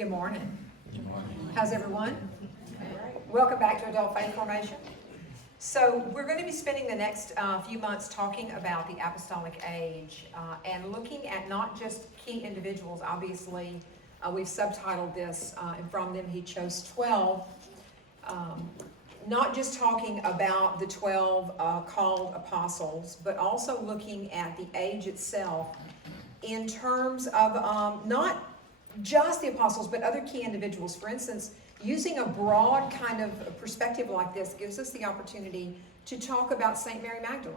Good morning. Good morning. How's everyone? Welcome back to Adult Faith Formation. So we're going to be spending the next few months talking about the Apostolic Age and looking at not just key individuals. Obviously, we've subtitled this, and from them he chose 12. Not just talking about the 12 called apostles, but also looking at the age itself in terms of not just the apostles, but other key individuals. For instance, using a broad kind of perspective like this gives us the opportunity to talk about Saint Mary Magdalene,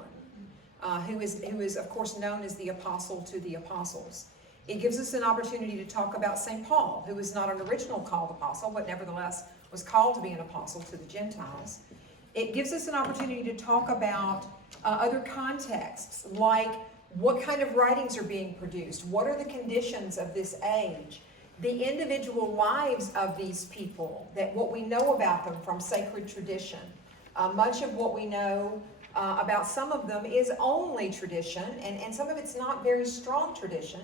who is of course known as the apostle to the apostles. It gives us an opportunity to talk about Saint Paul, who is not an original called apostle, but nevertheless was called to be an apostle to the Gentiles. It gives us an opportunity to talk about other contexts, like what kind of writings are being produced, what are the conditions of this age, the individual lives of these people, that what we know about them from sacred tradition. Much of what we know about some of them is only tradition, and some of it's not very strong tradition,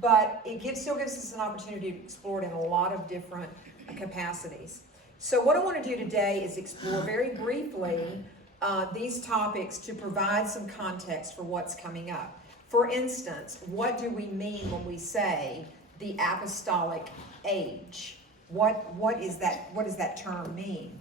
but it still gives us an opportunity to explore it in a lot of different capacities. So what I want to do today is explore very briefly these topics to provide some context for what's coming up. For instance, what do we mean when we say the apostolic age? What is that? What does that term mean?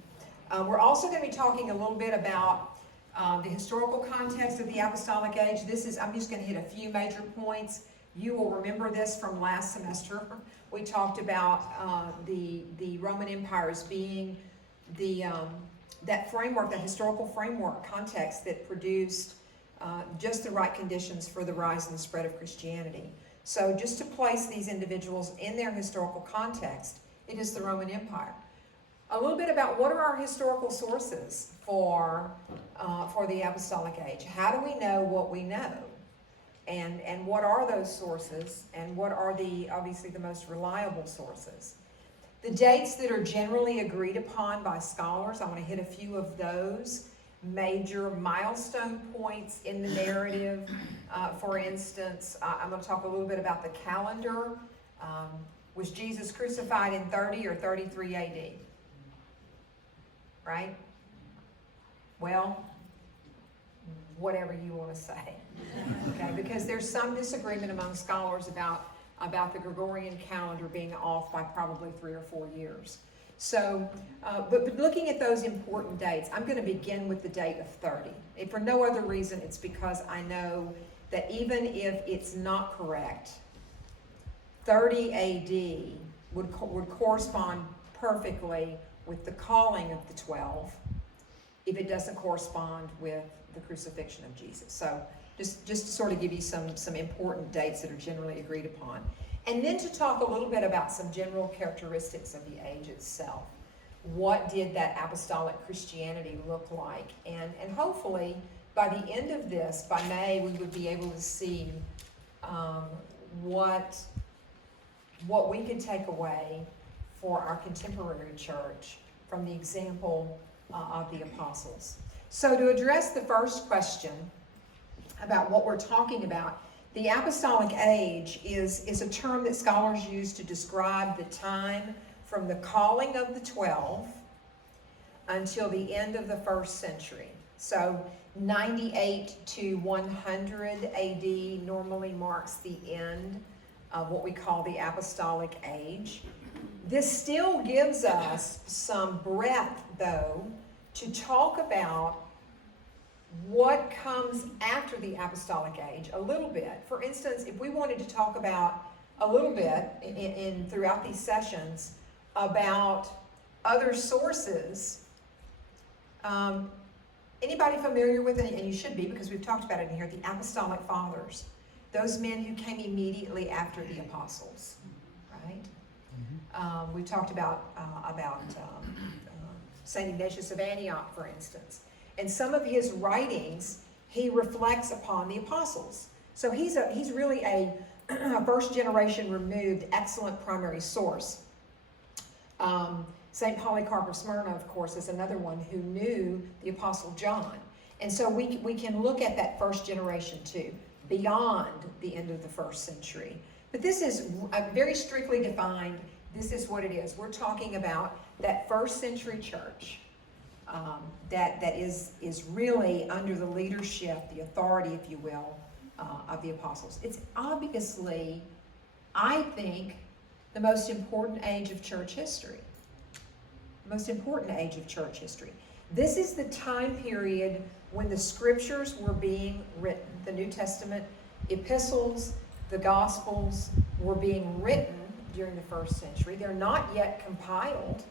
We're also going to be talking a little bit about the historical context of the apostolic age. I'm just going to hit a few major points. You will remember this from last semester. We talked about the Roman Empire as being that framework, that historical framework context that produced just the right conditions for the rise and the spread of Christianity. So just to place these individuals in their historical context, it is the Roman Empire. A little bit about what are our historical sources for the Apostolic Age. How do we know what we know? And what are those sources? And what are obviously the most reliable sources? The dates that are generally agreed upon by scholars, I want to hit a few of those. Major milestone points in the narrative. For instance, I'm going to talk a little bit about the calendar. Was Jesus crucified in 30 or 33 AD? Right? Well, whatever you want to say. Okay, because there's some disagreement among scholars about the Gregorian calendar being off by probably 3 or 4 years. So, but looking at those important dates, I'm going to begin with the date of 30. If for no other reason, it's because I know that even if it's not correct, 30 AD would correspond perfectly with the calling of the 12 if it doesn't correspond with the crucifixion of Jesus. So just to sort of give you some important dates that are generally agreed upon. And then to talk a little bit about some general characteristics of the age itself. What did that apostolic Christianity look like? And hopefully, by the end of this, by May, we would be able to see what we could take away for our contemporary church from the example of the apostles. So to address the first question about what we're talking about, the apostolic age is a term that scholars use to describe the time from the calling of the 12 until the end of the first century. So 98 to 100 AD normally marks the end of what we call the apostolic age. This still gives us some breadth, though, to talk about what comes after the apostolic age a little bit. For instance, if we wanted to talk about a little bit throughout these sessions about other sources, anybody familiar with it? And you should be, because we've talked about it in here, the Apostolic Fathers, those men who came immediately after the apostles, right? We talked about St. Ignatius of Antioch, for instance. And some of his writings, he reflects upon the apostles. So he's really a first generation removed excellent primary source. St. Polycarp of Smyrna, of course, is another one who knew the Apostle John. And so we can look at that first generation too, beyond the end of the first century. But this is very strictly defined this is what it is. We're talking about that first century church that is really under the leadership, the authority, if you will, of the apostles. It's obviously, I think, the most important age of church history. Most important age of church history. This is the time period when the scriptures were being written. The New Testament epistles, the Gospels were being written during the first century. They're not yet compiled,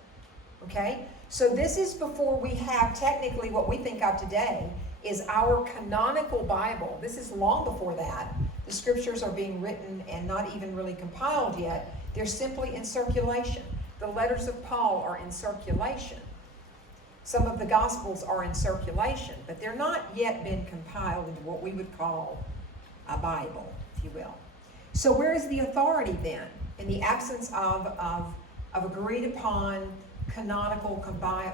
okay? So this is before we have technically what we think of today is our canonical Bible. This is long before that. The scriptures are being written and not even really compiled yet. They're simply in circulation. The letters of Paul are in circulation. Some of the Gospels are in circulation, but they're not yet been compiled into what we would call a Bible, if you will. So where is the authority then? In the absence of agreed upon canonical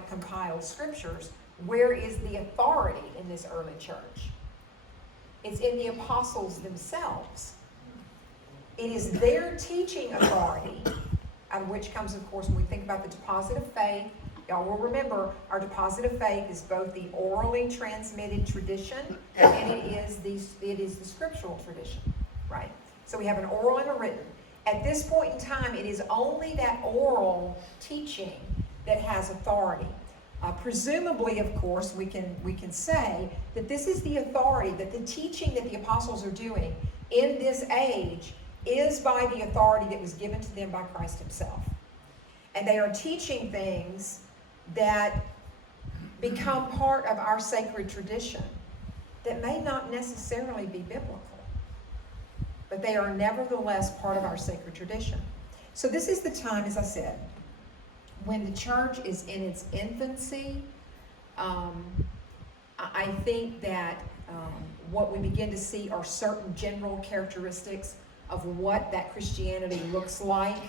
compiled scriptures, where is the authority in this early church? It's in the apostles themselves. It is their teaching authority, out of which comes, of course, when we think about the deposit of faith. Y'all will remember our deposit of faith is both the orally transmitted tradition and it is the scriptural tradition, right? So we have an oral and a written. At this point in time, it is only that oral teaching that has authority. Presumably, of course, we can say that this is the authority, that the teaching that the apostles are doing in this age is by the authority that was given to them by Christ himself. And they are teaching things that become part of our sacred tradition that may not necessarily be biblical, but they are nevertheless part of our sacred tradition. So this is the time, as I said, when the church is in its infancy. I think that what we begin to see are certain general characteristics of what that Christianity looks like,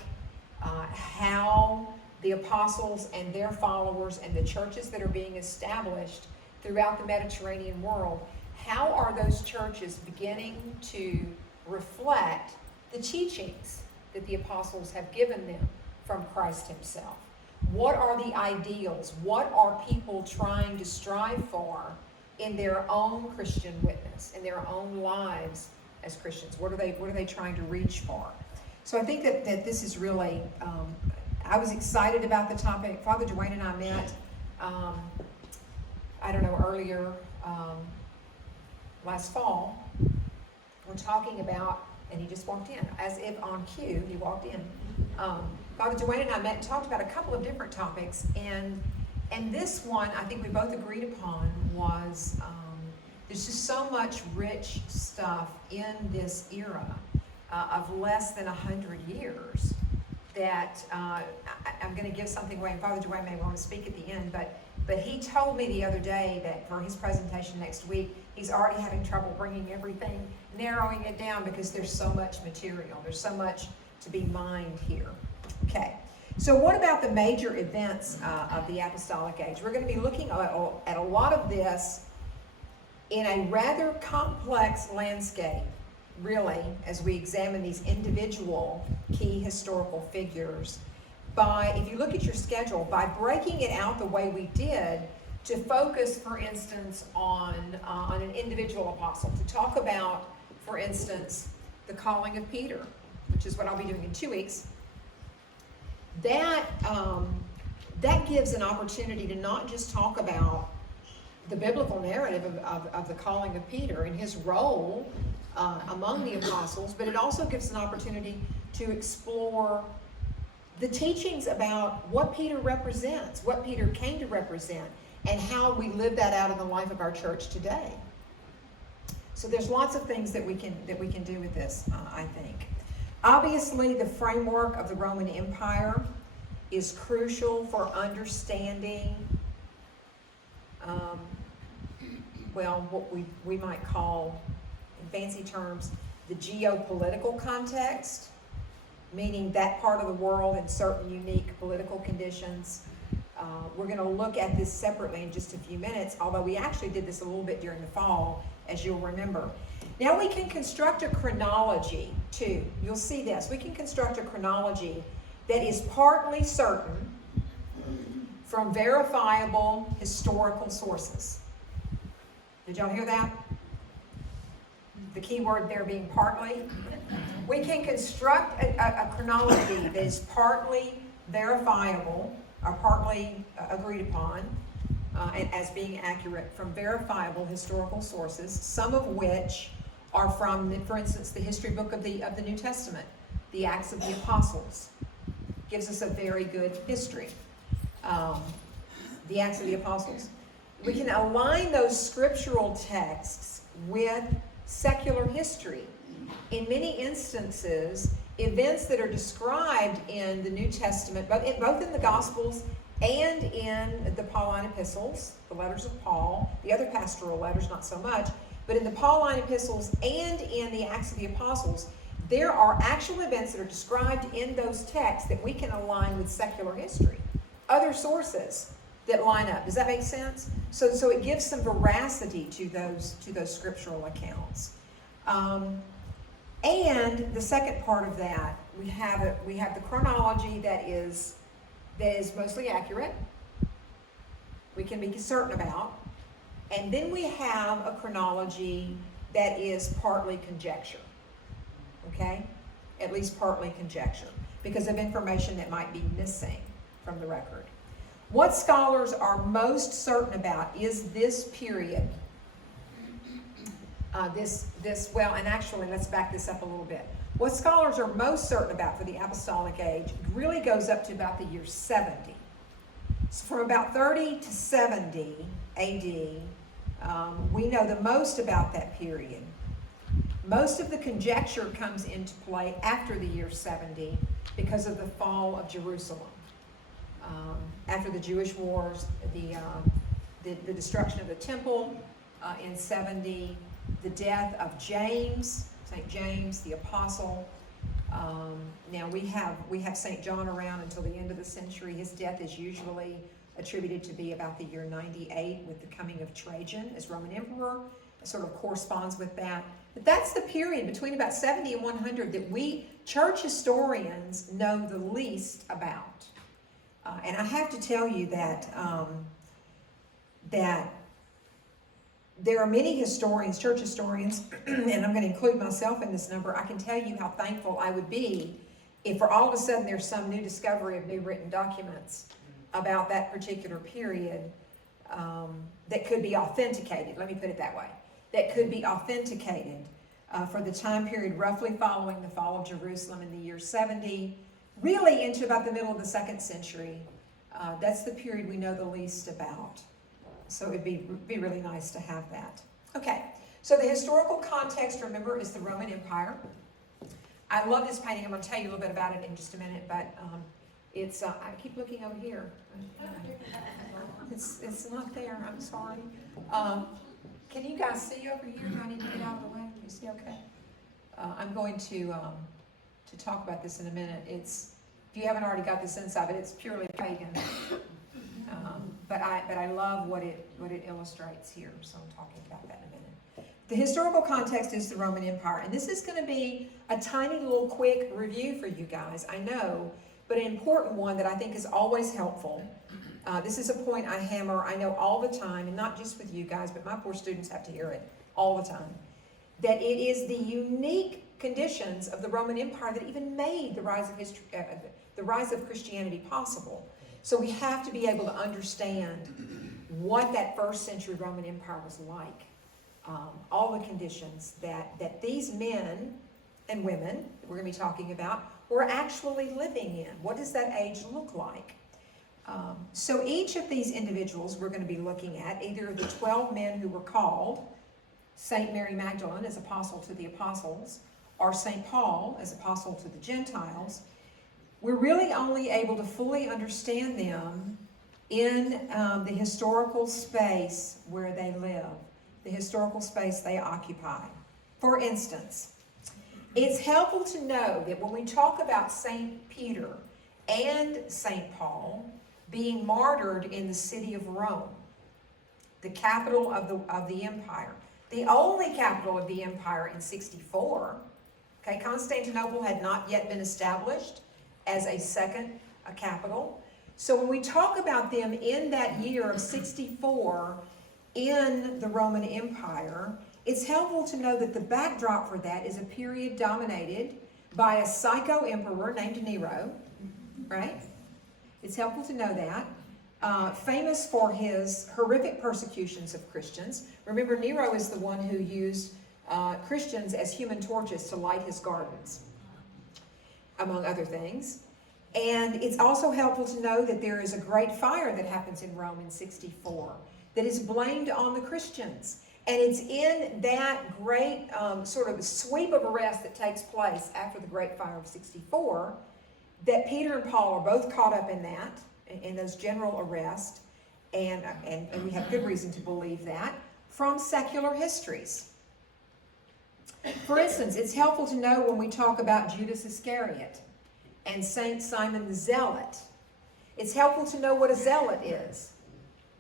how the apostles and their followers and the churches that are being established throughout the Mediterranean world, how are those churches beginning to reflect the teachings that the apostles have given them from Christ himself? What are the ideals? What are people trying to strive for in their own Christian witness, in their own lives as Christians? What are they trying to reach for? So I think that this is really, I was excited about the topic. Father Dwayne and I met, earlier last fall. We're talking about, and he just walked in, as if on cue, he walked in. Father Dwayne and I met and talked about a couple of different topics, and this one I think we both agreed upon was there's just so much rich stuff in this era of less than 100 years that I'm going to give something away, and Father Dwayne may want to speak at the end, but he told me the other day that for his presentation next week, he's already having trouble bringing everything, narrowing it down because there's so much material. There's so much to be mined here. Okay, so what about the major events of the Apostolic Age? We're going to be looking at a lot of this in a rather complex landscape, really, as we examine these individual key historical figures. If you look at your schedule, by breaking it out the way we did, to focus, for instance, on an individual apostle, to talk about, for instance, the calling of Peter, which is what I'll be doing in 2 weeks. That gives an opportunity to not just talk about the biblical narrative of the calling of Peter and his role among the apostles, but it also gives an opportunity to explore the teachings about what Peter represents, what Peter came to represent, and how we live that out in the life of our church today. So there's lots of things that we can do with this, I think. Obviously, the framework of the Roman Empire is crucial for understanding, what we might call, in fancy terms, the geopolitical context, meaning that part of the world in certain unique political conditions. We're going to look at this separately in just a few minutes, although we actually did this a little bit during the fall, as you'll remember. Now we can construct a chronology too. You'll see this. We can construct a chronology that is partly certain from verifiable historical sources. Did y'all hear that? The key word there being partly. We can construct a chronology that is partly verifiable, or partly agreed upon, and as being accurate from verifiable historical sources, some of which are from, for instance, the history book of the New Testament, the Acts of the Apostles. Gives us a very good history. The Acts of the Apostles. We can align those scriptural texts with secular history. In many instances, events that are described in the New Testament, both in the Gospels and in the Pauline epistles, the letters of Paul, the other pastoral letters not so much, but in the Pauline epistles and in the Acts of the Apostles, there are actual events that are described in those texts that we can align with secular history. Other sources that line up. Does that make sense? So it gives some veracity to those scriptural accounts. And the second part of that, we have the chronology that is mostly accurate. We can be certain about. And then we have a chronology that is partly conjecture. Okay? At least partly conjecture, because of information that might be missing from the record. What scholars are most certain about is this period. Well, and actually, let's back this up a little bit. What scholars are most certain about for the Apostolic Age really goes up to about the year 70. So from about 30 to 70 AD, we know the most about that period. Most of the conjecture comes into play after the year 70 because of the fall of Jerusalem. After the Jewish wars, the destruction of the temple in 70, the death of James, St. James, the apostle. Now we have St. John around until the end of the century. His death is usually attributed to be about the year 98 with the coming of Trajan as Roman emperor. It sort of corresponds with that. But that's the period between about 70 and 100 that we church historians know the least about. And I have to tell you that that there are many historians, church historians, and I'm going to include myself in this number. I can tell you how thankful I would be if for all of a sudden there's some new discovery of new written documents about that particular period that could be authenticated. Let me put it that way. That could be authenticated for the time period roughly following the fall of Jerusalem in the year 70, really into about the middle of the 2nd century. That's the period we know the least about. So it'd be really nice to have that. Okay, so the historical context, remember, is the Roman Empire. I love this painting. I'm going to tell you a little bit about it in just a minute, but it's, I keep looking over here. It's not there, I'm sorry. Can you guys see over here? Do I need to get out of the way? Can you see okay? I'm going to talk about this in a minute. It's, if you haven't already got the sense of it, it's purely pagan. But I love what it illustrates here, so I'm talking about that in a minute. The historical context is the Roman Empire, and this is going to be a tiny little quick review for you guys, I know, but an important one that I think is always helpful. This is a point I hammer, I know, all the time, and not just with you guys, but my poor students have to hear it all the time, that it is the unique conditions of the Roman Empire that even made the rise of Christianity possible. So we have to be able to understand what that 1st century Roman Empire was like. All the conditions that these men and women that we're going to be talking about were actually living in. What does that age look like? So each of these individuals we're going to be looking at, either the 12 men who were called, St. Mary Magdalene as apostle to the apostles, or St. Paul as apostle to the Gentiles, we're really only able to fully understand them in the historical space where they live, the historical space they occupy. For instance, it's helpful to know that when we talk about St. Peter and St. Paul being martyred in the city of Rome, the capital of the empire, the only capital of the empire in 64, okay, Constantinople had not yet been established as a second capital. So when we talk about them in that year of 64 in the Roman Empire, it's helpful to know that the backdrop for that is a period dominated by a psycho emperor named Nero, right? It's helpful to know that. Famous for his horrific persecutions of Christians. Remember, Nero is the one who used Christians as human torches to light his gardens, among other things. And it's also helpful to know that there is a great fire that happens in Rome in 64 that is blamed on the Christians. And it's in that great sort of sweep of arrest that takes place after the Great Fire of 64 that Peter and Paul are both caught up in that, in those general arrests. And we have good reason to believe that from secular histories. For instance, it's helpful to know when we talk about Judas Iscariot and Saint Simon the Zealot. It's helpful to know what a zealot is,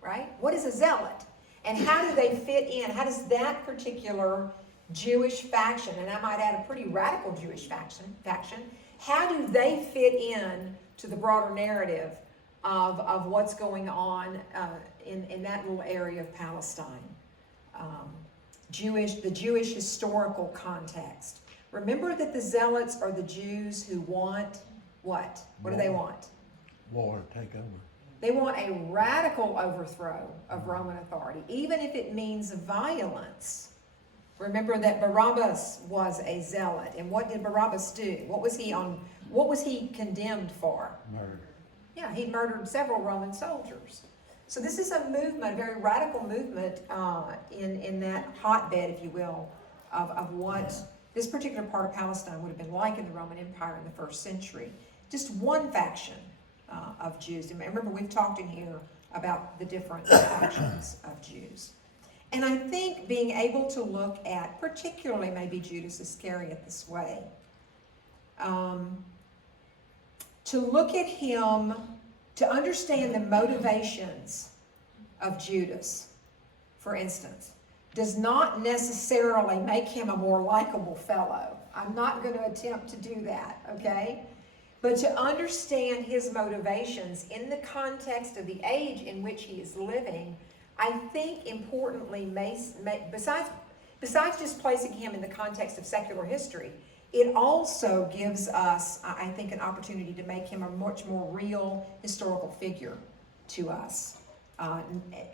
right? What is a zealot? And how do they fit in? How does that particular Jewish faction, and I might add a pretty radical Jewish faction, how do they fit in to the broader narrative of what's going on in that little area of Palestine? The Jewish historical context. Remember that the Zealots are the Jews who want what? What do they want? War, take over. They want a radical overthrow of Roman authority, even if it means violence. Remember that Barabbas was a zealot. And what did Barabbas do? What was he condemned for? Murder. Yeah, he murdered several Roman soldiers. So this is a movement, a very radical movement in that hotbed, if you will, of what this particular part of Palestine would have been like in the Roman Empire in the first century. Just one faction of Jews. And remember, we've talked in here about the different factions of Jews. And I think being able to look at, particularly maybe Judas Iscariot this way, to look at him, to understand the motivations of Judas, for instance, does not necessarily make him a more likable fellow. I'm not going to attempt to do that, okay? But to understand his motivations in the context of the age in which he is living, I think importantly, besides just placing him in the context of secular history, it also gives us, I think, an opportunity to make him a much more real historical figure to us.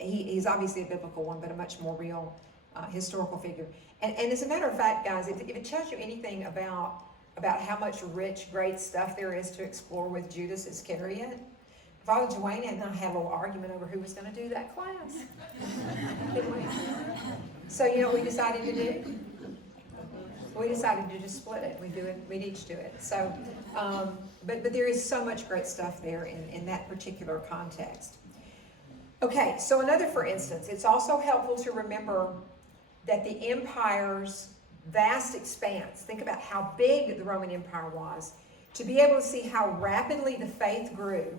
He's obviously a biblical one, but a much more real historical figure. And as a matter of fact, guys, if it tells you anything about how much rich, great stuff there is to explore with Judas Iscariot, Father Dwayne and I had a little argument over who was going to do that class. Didn't we? So you know what we decided to do? We decided to just split it. We'd each do it. So, but there is so much great stuff there in that particular context. Okay, so another for instance, it's also helpful to remember that the empire's vast expanse, think about how big the Roman Empire was, to be able to see how rapidly the faith grew,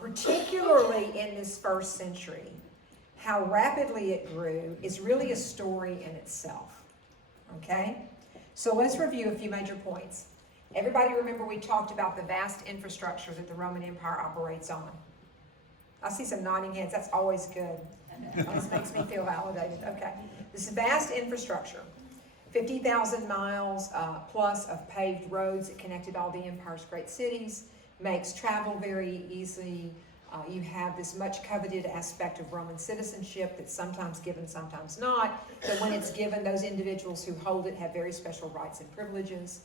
particularly in this first century, how rapidly it grew is really a story in itself, okay? So let's review a few major points. Everybody remember we talked about the vast infrastructure that the Roman Empire operates on. I see some nodding heads, that's always good. This makes me feel validated, okay. This vast infrastructure, 50,000 miles plus of paved roads that connected all the empire's great cities, makes travel very easy. You have this much coveted aspect of Roman citizenship that's sometimes given, sometimes not. But when it's given, those individuals who hold it have very special rights and privileges.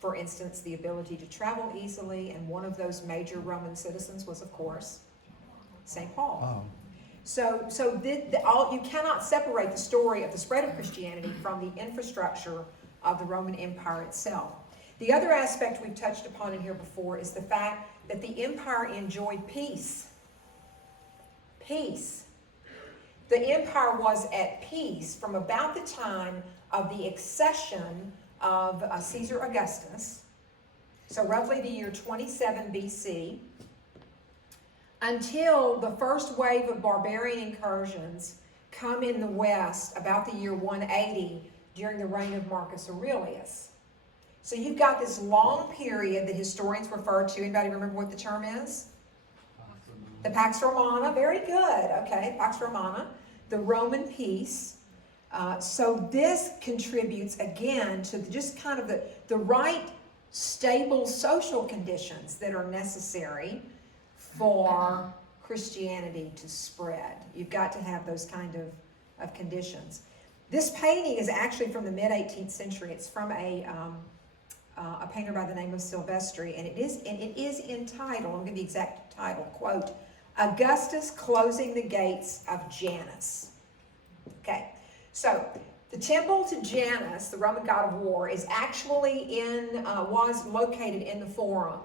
For instance, the ability to travel easily, and one of those major Roman citizens was, of course, St. Paul. Wow. So you cannot separate the story of the spread of Christianity from the infrastructure of the Roman Empire itself. The other aspect we've touched upon in here before is the fact that the empire enjoyed peace. Peace. The empire was at peace from about the time of the accession of Caesar Augustus, so roughly the year 27 BC, until the first wave of barbarian incursions come in the west about the year 180 during the reign of Marcus Aurelius. So you've got this long period that historians refer to. Anybody remember what the term is? The Pax Romana. Very good. Okay, Pax Romana. The Roman peace. So this contributes again to just kind of the right stable social conditions that are necessary for Christianity to spread. You've got to have those kind of conditions. This painting is actually from the mid-18th century. It's from a painter by the name of Silvestri, and it is entitled, I'll give the exact title, quote, Augustus Closing the Gates of Janus. Okay, so the temple to Janus, the Roman god of war, is actually was located in the Forum.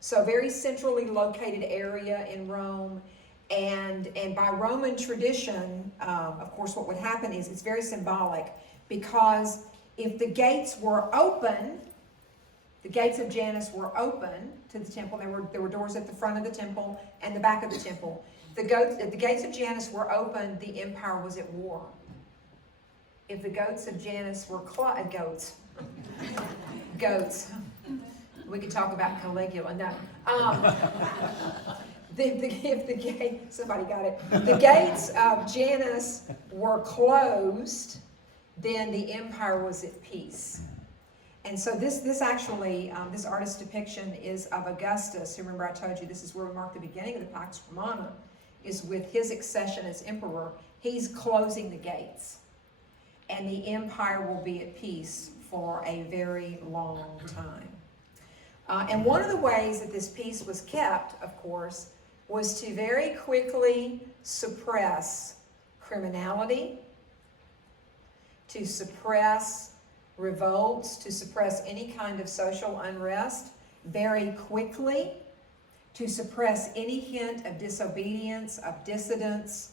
So very centrally located area in Rome. And by Roman tradition, of course, what would happen is it's very symbolic, because if the gates were open, the gates of Janus were open to the temple. There were doors at the front of the temple and the back of the temple. The gates of Janus were open, the empire was at war. If the goats of Janus were goats. We could talk about Caligula. No. Somebody got it. The gates of Janus were closed, then the empire was at peace. And so this actually, this artist's depiction is of Augustus. Remember I told you this is where we mark the beginning of the Pax Romana, is with his accession as emperor. He's closing the gates. And the empire will be at peace for a very long time. And one of the ways that this peace was kept, of course, was to very quickly suppress criminality, to suppress revolts, to suppress any kind of social unrest very quickly, to suppress any hint of disobedience, of dissidence,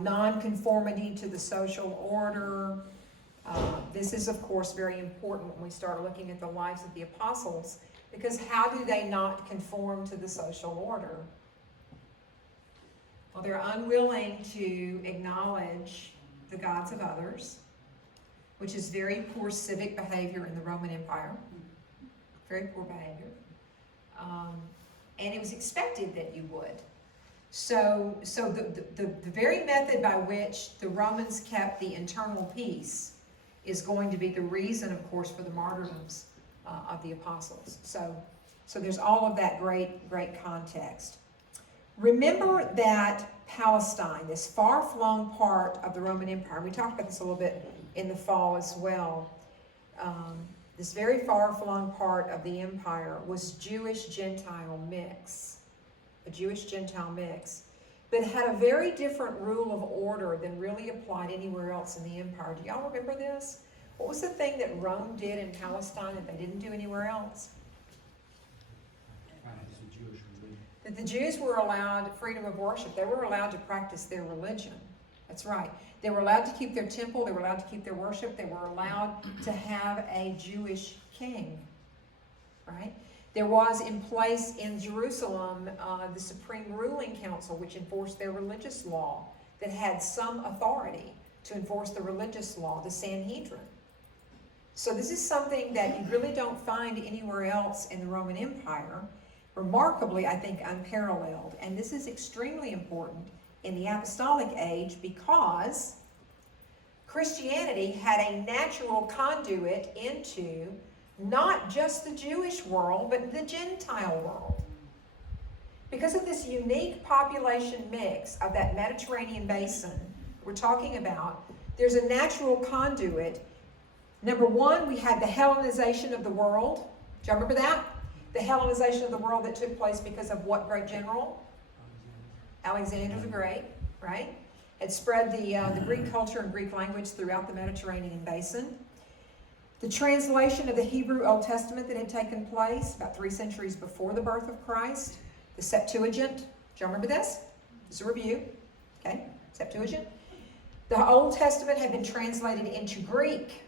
nonconformity to the social order. This is, of course, very important when we start looking at the lives of the apostles, because how do they not conform to the social order? Well, they're unwilling to acknowledge the gods of others, which is very poor civic behavior in the Roman Empire. Very poor behavior. And it was expected that you would. So the very method by which the Romans kept the internal peace is going to be the reason, of course, for the martyrdoms of the apostles. So there's all of that great context. Remember that Palestine, this far-flung part of the Roman Empire, we talked about this a little bit in the fall as well, this very far-flung part of the empire was Jewish-Gentile mix, a Jewish-Gentile mix, but had a very different rule of order than really applied anywhere else in the empire. Do y'all remember this? What was the thing that Rome did in Palestine that they didn't do anywhere else? That the Jews were allowed freedom of worship. They were allowed to practice their religion. That's right. They were allowed to keep their temple. They were allowed to keep their worship. They were allowed to have a Jewish king, right? There was in place in Jerusalem the Supreme Ruling Council, which enforced their religious law, that had some authority to enforce the religious law, the Sanhedrin. So this is something that you really don't find anywhere else in the Roman Empire. Remarkably, I think, unparalleled. And this is extremely important in the Apostolic age because Christianity had a natural conduit into not just the Jewish world, but the Gentile world. Because of this unique population mix of that Mediterranean basin we're talking about, there's a natural conduit. Number one, we had the Hellenization of the world. Do you remember that? The Hellenization of the world that took place because of what great general? Alexander the Great, right? Had spread the Greek culture and Greek language throughout the Mediterranean basin. The translation of the Hebrew Old Testament that had taken place about 3 centuries before the birth of Christ. The Septuagint. Do you remember this? It's a review. Okay, Septuagint. The Old Testament had been translated into Greek,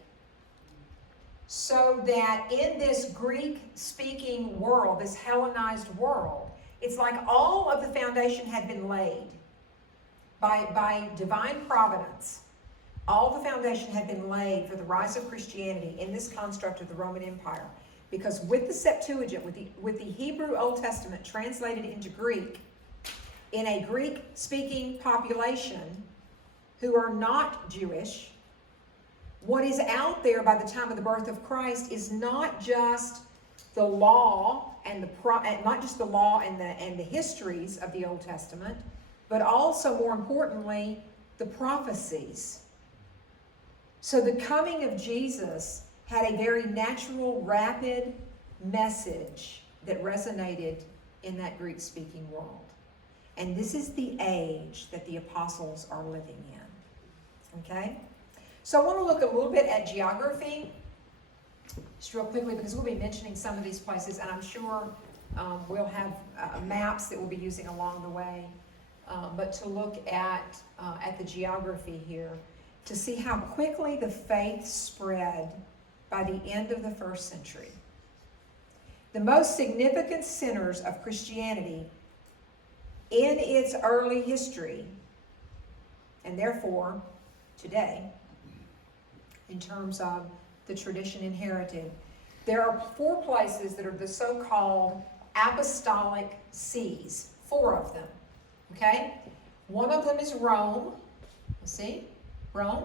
so that in this Greek-speaking world, this Hellenized world, it's like all of the foundation had been laid by divine providence all the foundation had been laid for the rise of Christianity in this construct of the Roman Empire. Because with the Septuagint, with the Hebrew Old Testament translated into Greek, in a Greek-speaking population who are not Jewish, what is out there by the time of the birth of Christ is not just the law and the histories of the Old Testament, but also, more importantly, the prophecies. So the coming of Jesus had a very natural, rapid message that resonated in that Greek-speaking world. And this is the age that the apostles are living in. Okay? So I want to look a little bit at geography, just real quickly, because we'll be mentioning some of these places, and I'm sure we'll have maps that we'll be using along the way. But to look at the geography here, to see how quickly the faith spread by the end of the first century. The most significant centers of Christianity in its early history, and therefore today, in terms of the tradition inherited, there are 4 places that are the so-called apostolic sees, 4 of them, okay? One of them is Rome, let's see, Rome,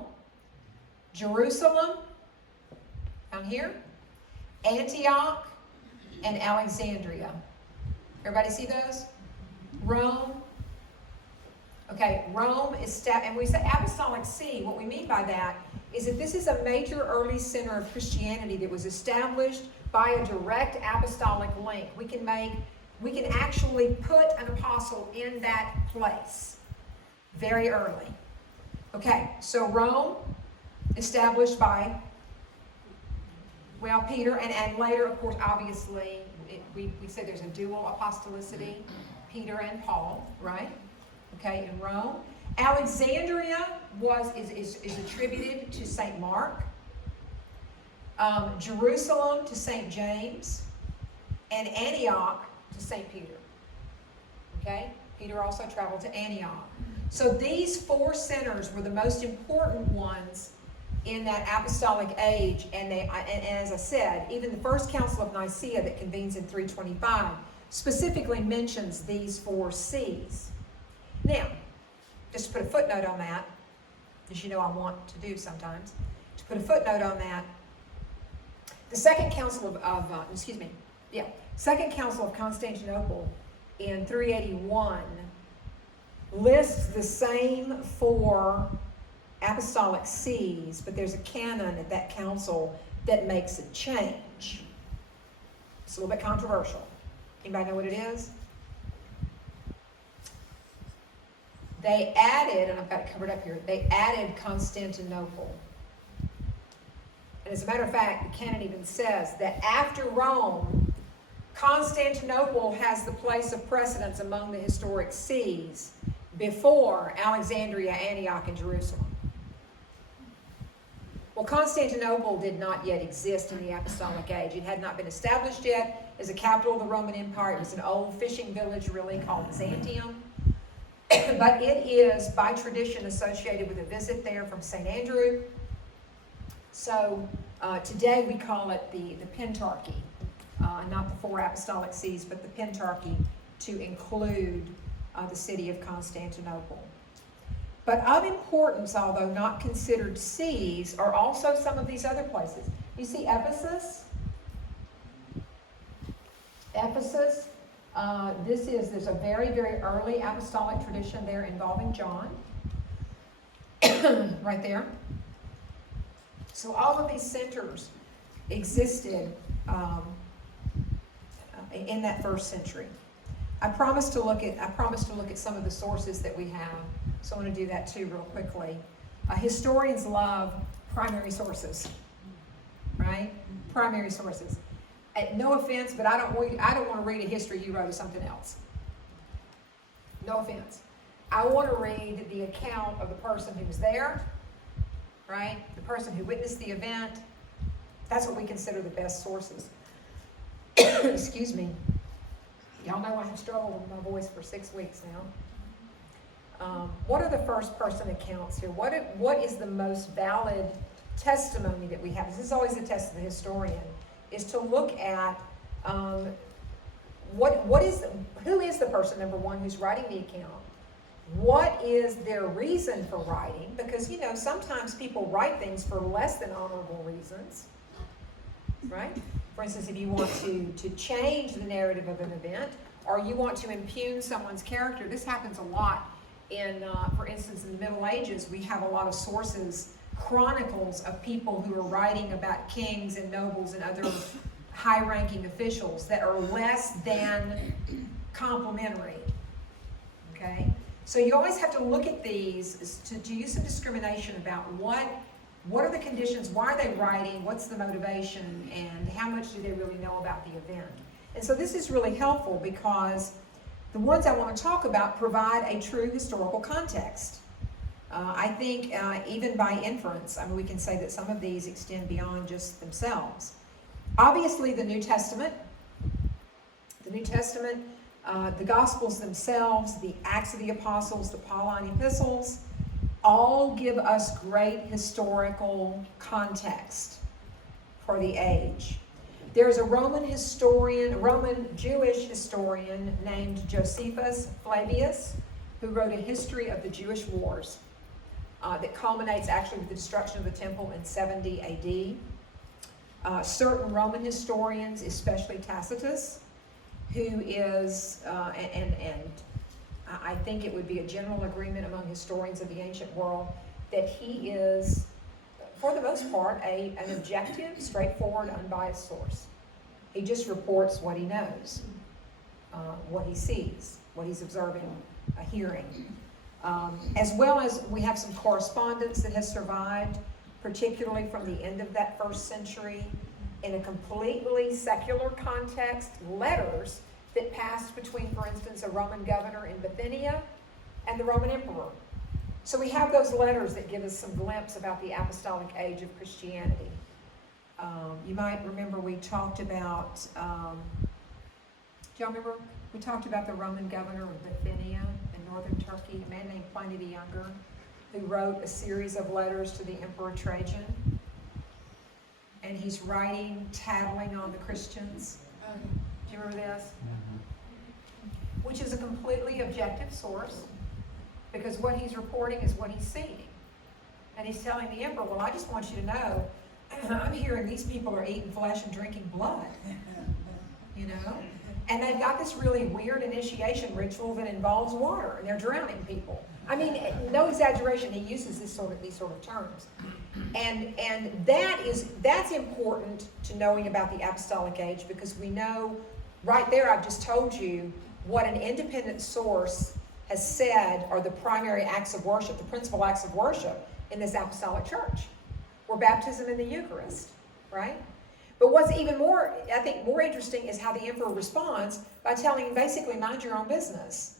Jerusalem, down here, Antioch, and Alexandria. Everybody see those? Rome. Okay, Rome is, and we say apostolic see, what we mean by that is that this is a major early center of Christianity that was established by a direct apostolic link. We can actually put an apostle in that place very early. Okay, so Rome, established by, well, Peter, and later, of course, obviously, we say there's a dual apostolicity, Peter and Paul, right? Okay, in Rome. Alexandria is attributed to St. Mark. Jerusalem to St. James. And Antioch to St. Peter. Okay? Peter also traveled to Antioch. So these 4 centers were the most important ones in that apostolic age, and as I said, even the First Council of Nicaea that convenes in 325 specifically mentions these 4 C's. Now, just to put a footnote on that, as you know I want to do sometimes, to put a footnote on that, the Second Council Second Council of Constantinople in 381 lists the same 4 apostolic sees, but there's a canon at that council that makes a change. It's a little bit controversial. Anybody know what it is? They added, and I've got it covered up here, they added Constantinople. And as a matter of fact, the canon even says that after Rome, Constantinople has the place of precedence among the historic sees before Alexandria, Antioch, and Jerusalem. Well, Constantinople did not yet exist in the Apostolic Age. It had not been established yet as a capital of the Roman Empire. It was an old fishing village really called Byzantium. But it is, by tradition, associated with a visit there from St. Andrew. So today we call it the Pentarchy, not the 4 apostolic sees, but the Pentarchy to include the city of Constantinople. But of importance, although not considered sees, are also some of these other places. You see Ephesus? Ephesus. There's a very, very early apostolic tradition there involving John. Right there. So all of these centers existed in that first century. I promised to look at some of the sources that we have, so I want to do that too real quickly. Historians love primary sources, right? Primary sources. No offense, but I don't want to read a history you wrote of something else. No offense. I want to read the account of the person who was there, right? The person who witnessed the event. That's what we consider the best sources. Excuse me. Y'all know I have struggled with my voice for 6 weeks what are the first person accounts here? What is the most valid testimony that we have? This is always the test of the historian, is to look at who is the person, number one, who's writing the account? What is their reason for writing? Because, sometimes people write things for less than honorable reasons, right? For instance, if you want to change the narrative of an event, or you want to impugn someone's character, this happens a lot for instance, in the Middle Ages, we have a lot of sources, chronicles of people who are writing about kings and nobles and other high-ranking officials that are less than complimentary, okay? So you always have to look at these to use some discrimination about what are the conditions, why are they writing, what's the motivation, and how much do they really know about the event. And so this is really helpful because the ones I want to talk about provide a true historical context. I think even by inference, we can say that some of these extend beyond just themselves. Obviously, the New Testament, the Gospels themselves, the Acts of the Apostles, the Pauline epistles, all give us great historical context for the age. There's a Roman Jewish historian named Josephus Flavius, who wrote a history of the Jewish wars that culminates actually with the destruction of the temple in 70 AD. Certain Roman historians, especially Tacitus, who is, and I think it would be a general agreement among historians of the ancient world, that he is, for the most part, an objective, straightforward, unbiased source. He just reports what he knows, what he sees, what he's observing, hearing. As well as we have some correspondence that has survived, particularly from the end of that first century, in a completely secular context, letters that passed between, for instance, a Roman governor in Bithynia and the Roman emperor. So we have those letters that give us some glimpse about the apostolic age of Christianity. You might remember we talked about, do y'all remember? We talked about the Roman governor of Bithynia in northern Turkey, a man named Pliny the Younger, who wrote a series of letters to the Emperor Trajan. And he's writing, tattling on the Christians. Do you remember this? Mm-hmm. Which is a completely objective source, because what he's reporting is what he's seeing. And he's telling the emperor, well, I just want you to know, I'm hearing these people are eating flesh and drinking blood. And they've got this really weird initiation ritual that involves water, and they're drowning people. No exaggeration, he uses these sort of terms. And that's important to knowing about the apostolic age, because we know right there, I've just told you what an independent source has said are the primary acts of worship, the principal acts of worship in this apostolic church, were baptism and the Eucharist, right? But what's even more, I think, more interesting is how the emperor responds by telling him basically, mind your own business.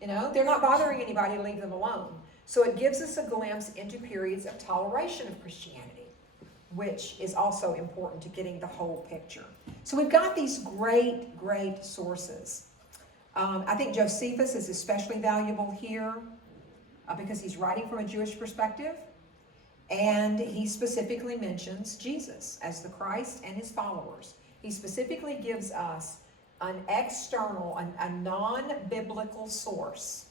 They're not bothering anybody, leave them alone. So it gives us a glimpse into periods of toleration of Christianity, which is also important to getting the whole picture. So we've got these great, great sources. I think Josephus is especially valuable here because he's writing from a Jewish perspective, and he specifically mentions Jesus as the Christ and his followers. He specifically gives us an external, a non-biblical source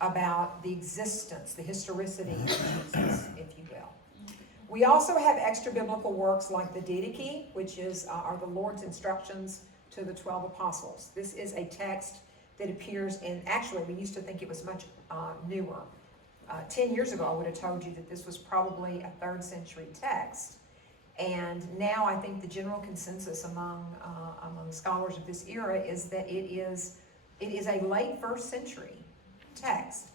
about the existence, the historicity of Jesus, if you will. We also have extra-biblical works like the Didache, which are the Lord's instructions to the 12 apostles. This is a text that appears in, actually, we used to think it was much newer. 10 years ago, I would have told you that this was probably a 3rd century text. And now I think the general consensus among scholars of this era is that it is a late 1st century text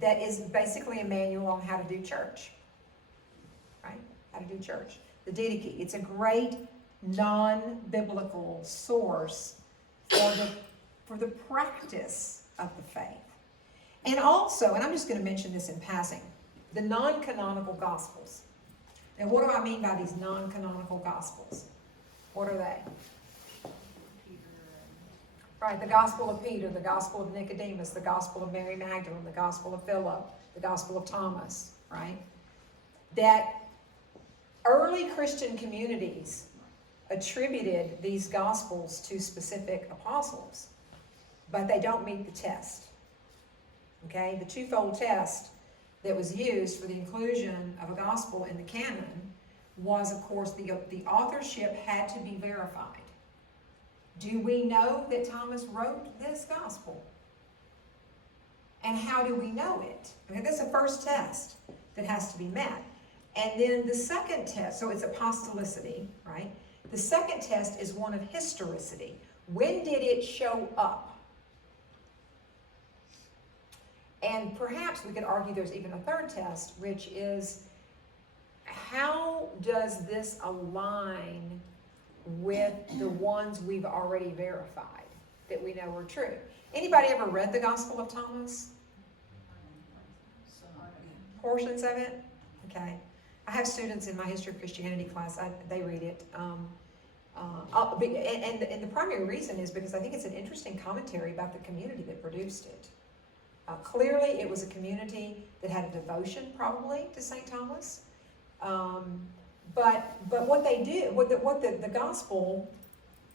that is basically a manual on how to do church, right? How to do church. The Didache. It's a great non-biblical source for the practice of the faith. And also, and I'm just going to mention this in passing, the non-canonical Gospels. Now, what do I mean by these non-canonical Gospels? What are they? Right, the Gospel of Peter, the Gospel of Nicodemus, the Gospel of Mary Magdalene, the Gospel of Philip, the Gospel of Thomas, right? That early Christian communities attributed these Gospels to specific apostles, but they don't meet the test. Okay, the twofold test that was used for the inclusion of a Gospel in the canon was, of course, the authorship had to be verified. Do we know that Thomas wrote this Gospel? And how do we know it? Okay, that's the first test that has to be met. And then the second test, so it's apostolicity, right? The second test is one of historicity. When did it show up? And perhaps we could argue there's even a third test, which is how does this align with the ones we've already verified that we know are true? Anybody ever read the Gospel of Thomas? Portions of it? Okay. I have students in my History of Christianity class, they read it. And the primary reason is because I think it's an interesting commentary about the community that produced it. Clearly, it was a community that had a devotion, probably, to St. Thomas. But what they do, what the gospel,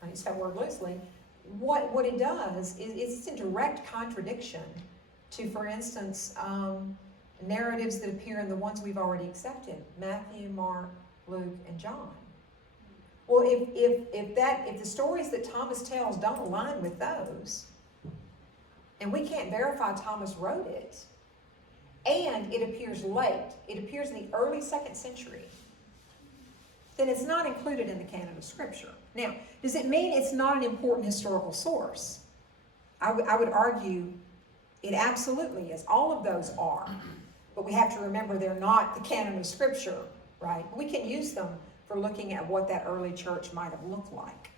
I use that word loosely, what it does is it's in direct contradiction to, for instance, narratives that appear in the ones we've already accepted: Matthew, Mark, Luke, and John. Well, if the stories that Thomas tells don't align with those, and we can't verify Thomas wrote it, and it appears late, it appears in the early 2nd century, then it's not included in the canon of Scripture. Now, does it mean it's not an important historical source? I would argue it absolutely is. All of those are. But we have to remember they're not the canon of Scripture, right? We can use them for looking at what that early church might have looked like.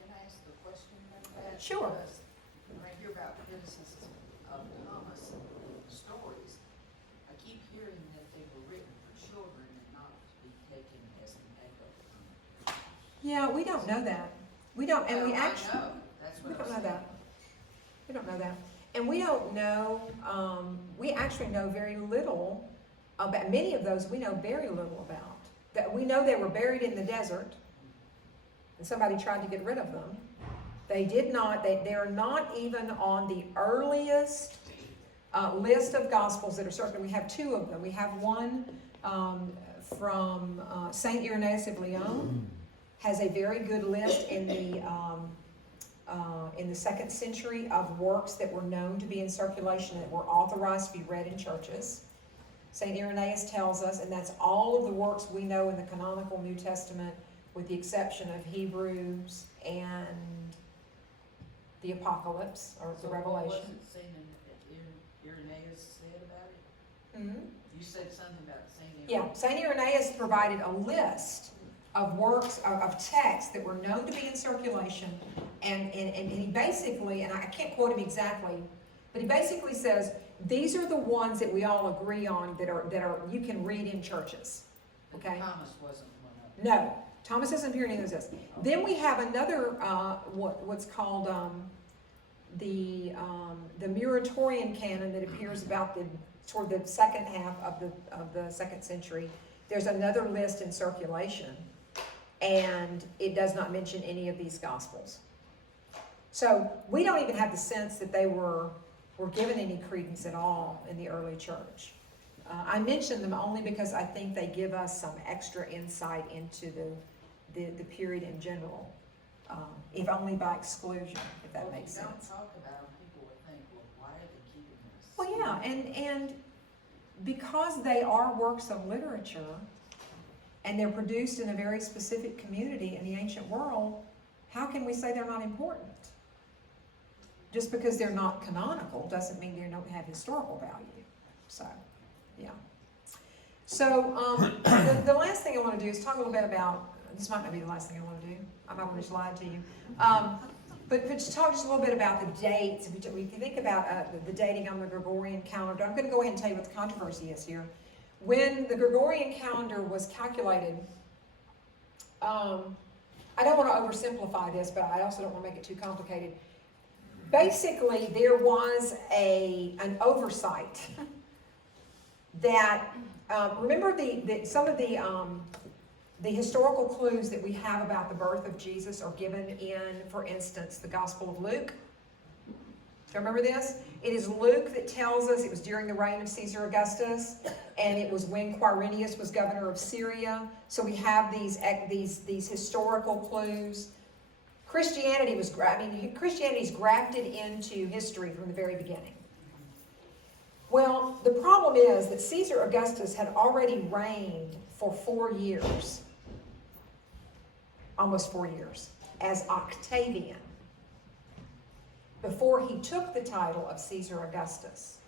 Can I ask a question about that? Sure. Because when I hear about criticism of Thomas and stories, I keep hearing that they were written for children and not to be taken as an echo. Yeah, we don't know that. We don't, and we Well, I actually, know. That's we what don't I'm know saying. that. We don't know that. And we don't know, we actually know very little about, many of those we know very little about. That we know they were buried in the desert, and somebody tried to get rid of them. They did not, they're not even on the earliest list of Gospels that are certain. We have 2 of them. We have one from Saint Irenaeus of Lyon, has a very good list in the 2nd century of works that were known to be in circulation that were authorized to be read in churches. St. Irenaeus tells us, and that's all of the works we know in the canonical New Testament, with the exception of Hebrews and the Apocalypse, or the So Revelation. what was it Saint Irenaeus said about it? Mm-hmm. You said something about Saint Yeah, Irenaeus. St. Irenaeus provided a list of works, of texts that were known to be in circulation, and he basically, and I can't quote him exactly, but he basically says, these are the ones that we all agree on that are you can read in churches. But Okay? Thomas wasn't one of them. No, Thomas isn't here, neither is this. Then we have another what's called the Muratorian canon that appears about toward the second half of the 2nd century. There's another list in circulation, and it does not mention any of these Gospels. So we don't even have the sense that they were given any credence at all in the early church. I mention them only because I think they give us some extra insight into the period in general, if only by exclusion, if that makes sense. If you don't talk about them, people will think, well, why are they keeping this? Well, yeah, and because they are works of literature, and they're produced in a very specific community in the ancient world, how can we say they're not important? Just because they're not canonical doesn't mean they don't have historical value. So, yeah. So, the last thing I want to do is talk a little bit about, this might not be the last thing I want to do. I might want to just lie to you. But to talk just a little bit about the dates. We can think about the dating on the Gregorian calendar. I'm going to go ahead and tell you what the controversy is here. When the Gregorian calendar was calculated, I don't want to oversimplify this, but I also don't want to make it too complicated. basically there was an oversight that, remember some of the historical clues that we have about the birth of Jesus are given in, for instance, the Gospel of Luke. Do you remember this? It is Luke that tells us it was during the reign of Caesar Augustus, and it was when Quirinius was governor of Syria. So we have these historical clues. Christianity's grafted into history from the very beginning. Well, the problem is that Caesar Augustus had already reigned for 4 years, almost 4 years, as Octavian, before he took the title of Caesar Augustus.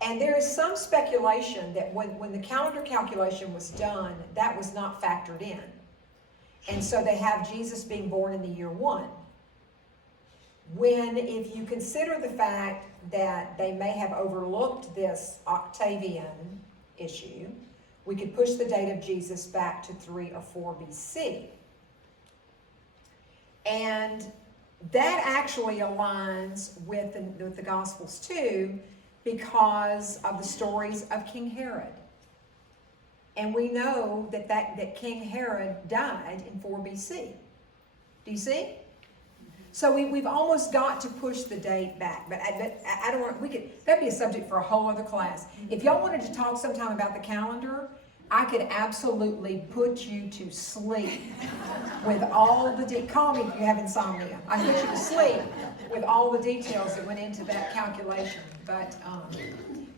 And there is some speculation that when the calendar calculation was done, that was not factored in. And so they have Jesus being born in the year 1. When, if you consider the fact that they may have overlooked this Octavian issue, we could push the date of Jesus back to 3 or 4 BC. And that actually aligns with the Gospels too, because of the stories of King Herod. And we know that King Herod died in 4 BC. Do you see? So we've almost got to push the date back. But I don't want, that'd be a subject for a whole other class. If y'all wanted to talk sometime about the calendar, I could absolutely put you to sleep with all the call me if you have insomnia. I can put you to sleep with all the details that went into that calculation. But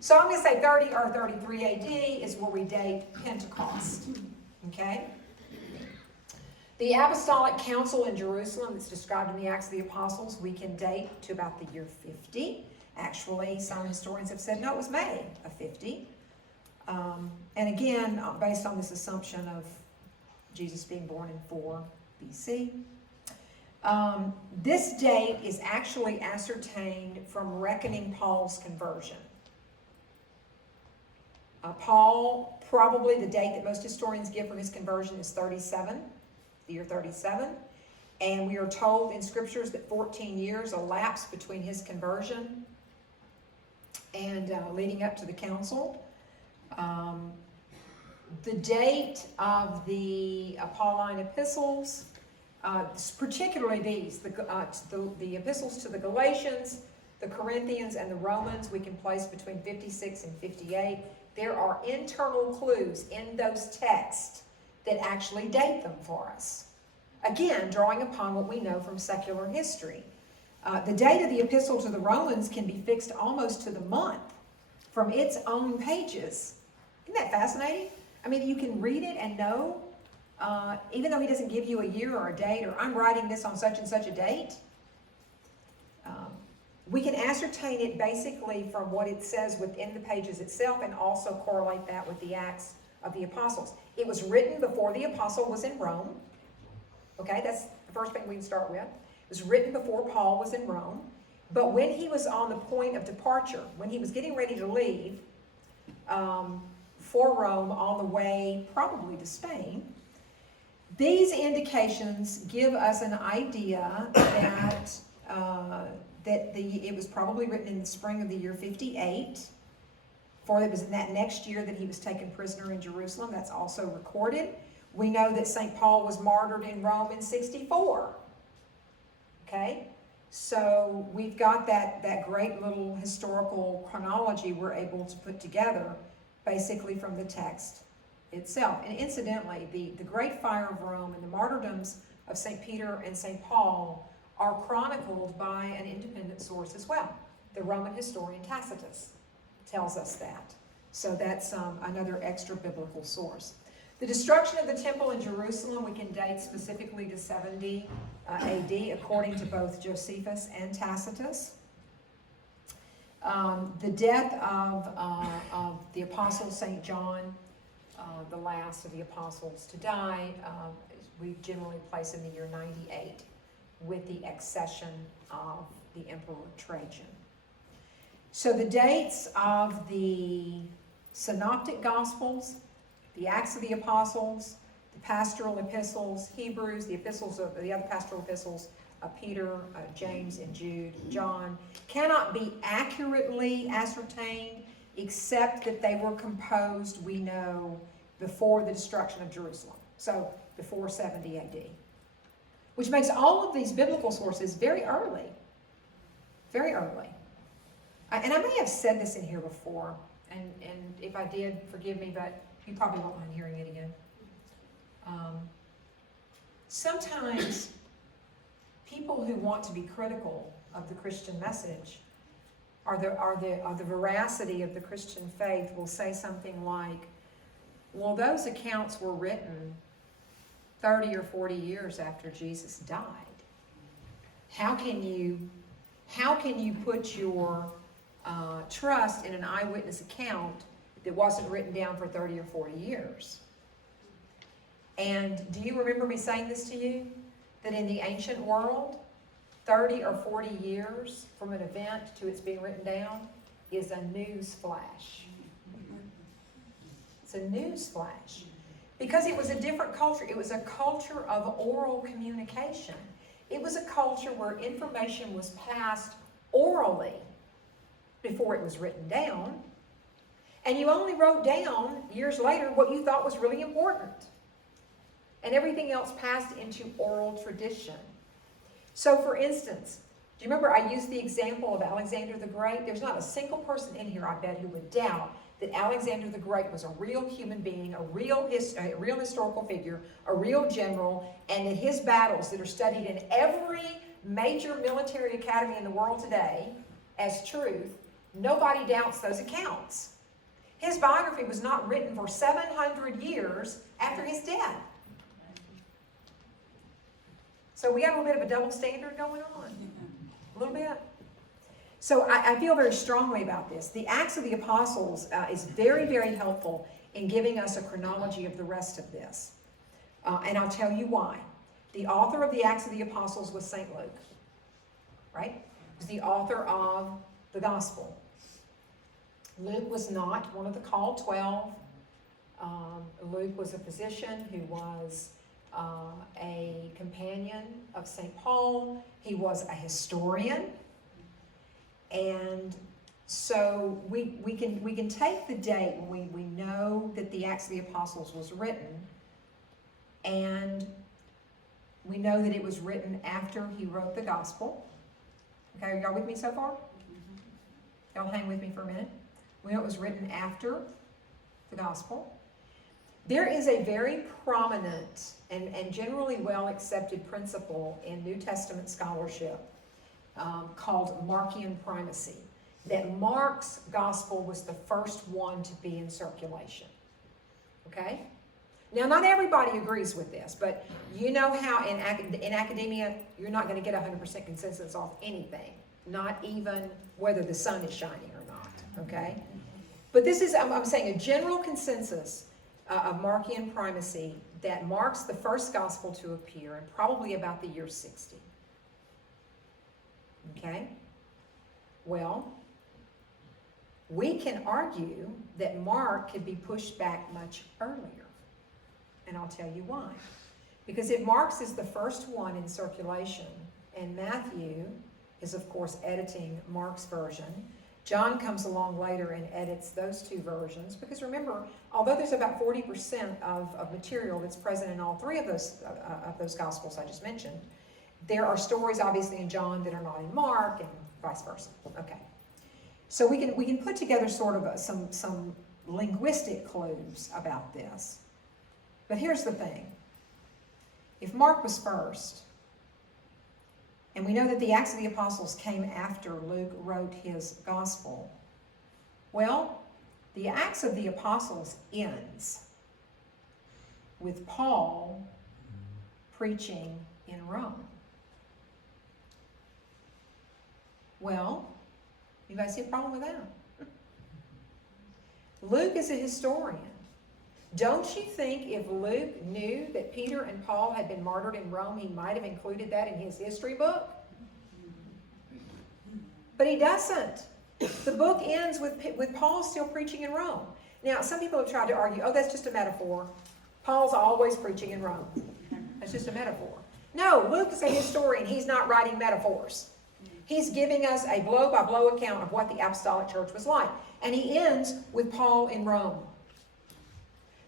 so I'm going to say 30 or 33 AD is where we date Pentecost. Okay? The Apostolic Council in Jerusalem that's described in the Acts of the Apostles, we can date to about the year 50. Actually, some historians have said, no, it was May of 50. And again, based on this assumption of Jesus being born in 4 BC. This date is actually ascertained from reckoning Paul's conversion. Paul, probably the date that most historians give for his conversion is 37, the year 37. And we are told in scriptures that 14 years elapsed between his conversion and leading up to the council. The date of the Pauline epistles, particularly these, the epistles to the Galatians, the Corinthians, and the Romans, we can place between 56 and 58. There are internal clues in those texts that actually date them for us. Again, drawing upon what we know from secular history. The date of the epistle to the Romans can be fixed almost to the month from its own pages. Isn't that fascinating? I mean, you can read it and know, even though he doesn't give you a year or a date, or I'm writing this on such and such a date, we can ascertain it basically from what it says within the pages itself and also correlate that with the Acts of the Apostles. It was written before the apostle was in Rome. Okay, that's the first thing we can start with. It was written before Paul was in Rome. But when he was on the point of departure, when he was getting ready to leave for Rome on the way probably to Spain, these indications give us an idea that it was probably written in the spring of the year 58. For it was in that next year that he was taken prisoner in Jerusalem. That's also recorded. We know that St. Paul was martyred in Rome in 64. Okay? So we've got that great little historical chronology we're able to put together basically from the text itself. And incidentally, the Great Fire of Rome and the martyrdoms of St. Peter and St. Paul are chronicled by an independent source as well. The Roman historian Tacitus tells us that. So that's another extra biblical source. The destruction of the temple in Jerusalem we can date specifically to 70 AD according to both Josephus and Tacitus. The death of the apostle St. John, the last of the apostles to die, we generally place in the year 98 with the accession of the Emperor Trajan. So the dates of the Synoptic Gospels, the Acts of the Apostles, the pastoral epistles, Hebrews, the other pastoral epistles, Peter, James, and Jude, John, cannot be accurately ascertained except that they were composed, we know, before the destruction of Jerusalem. So before 70 AD. Which makes all of these biblical sources very early. Very early. And I may have said this in here before, and if I did, forgive me, but you probably won't mind hearing it again. Sometimes people who want to be critical of the Christian message or the veracity of the Christian faith will say something like, well, those accounts were written 30 or 40 years after Jesus died. How can you put your trust in an eyewitness account that wasn't written down for 30 or 40 years? And do you remember me saying this to you? That in the ancient world, 30 or 40 years from an event to its being written down is a news flash. It's a news flash. Because it was a different culture. It was a culture of oral communication. It was a culture where information was passed orally before it was written down. And you only wrote down years later what you thought was really important. And everything else passed into oral tradition. So for instance, do you remember I used the example of Alexander the Great? There's not a single person in here, I bet, who would doubt that Alexander the Great was a real human being, a real historical figure, a real general, and that his battles that are studied in every major military academy in the world today as truth, nobody doubts those accounts. His biography was not written for 700 years after his death. So we got a little bit of a double standard going on. A little bit. So I feel very strongly about this. The Acts of the Apostles is very, very helpful in giving us a chronology of the rest of this. And I'll tell you why. The author of the Acts of the Apostles was St. Luke. Right? He was the author of the Gospel. Luke was not one of the called 12. Luke was a physician who was a companion of St. Paul. He was a historian. And so we can take the date when we know that the Acts of the Apostles was written, and we know that it was written after he wrote the Gospel. Okay, are y'all with me so far? Y'all hang with me for a minute. We know it was written after the Gospel. There is a very prominent and generally well accepted principle in New Testament scholarship called Markian primacy. That Mark's gospel was the first one to be in circulation. Okay? Now, not everybody agrees with this, but you know how in academia, you're not going to get 100% consensus off anything, not even whether the sun is shining or not. Okay? But this is, I'm saying, a general consensus of Markian primacy that Mark's the first gospel to appear, and probably about the year 60. Okay? Well, we can argue that Mark could be pushed back much earlier. And I'll tell you why. Because if Mark's is the first one in circulation, and Matthew is, of course, editing Mark's version, John comes along later and edits those two versions. Because remember, although there's about 40% of material that's present in all three of those Gospels I just mentioned, there are stories, obviously, in John that are not in Mark, and vice versa. Okay. So we can put together sort of some linguistic clues about this. But here's the thing. If Mark was first, and we know that the Acts of the Apostles came after Luke wrote his gospel, well, the Acts of the Apostles ends with Paul preaching in Rome. Well, you guys see a problem with that? Luke is a historian. Don't you think if Luke knew that Peter and Paul had been martyred in Rome, he might have included that in his history book? But he doesn't. The book ends with Paul still preaching in Rome. Now, some people have tried to argue, oh, that's just a metaphor. Paul's always preaching in Rome. That's just a metaphor. No, Luke is a historian. He's not writing metaphors. He's giving us a blow-by-blow account of what the apostolic church was like. And he ends with Paul in Rome.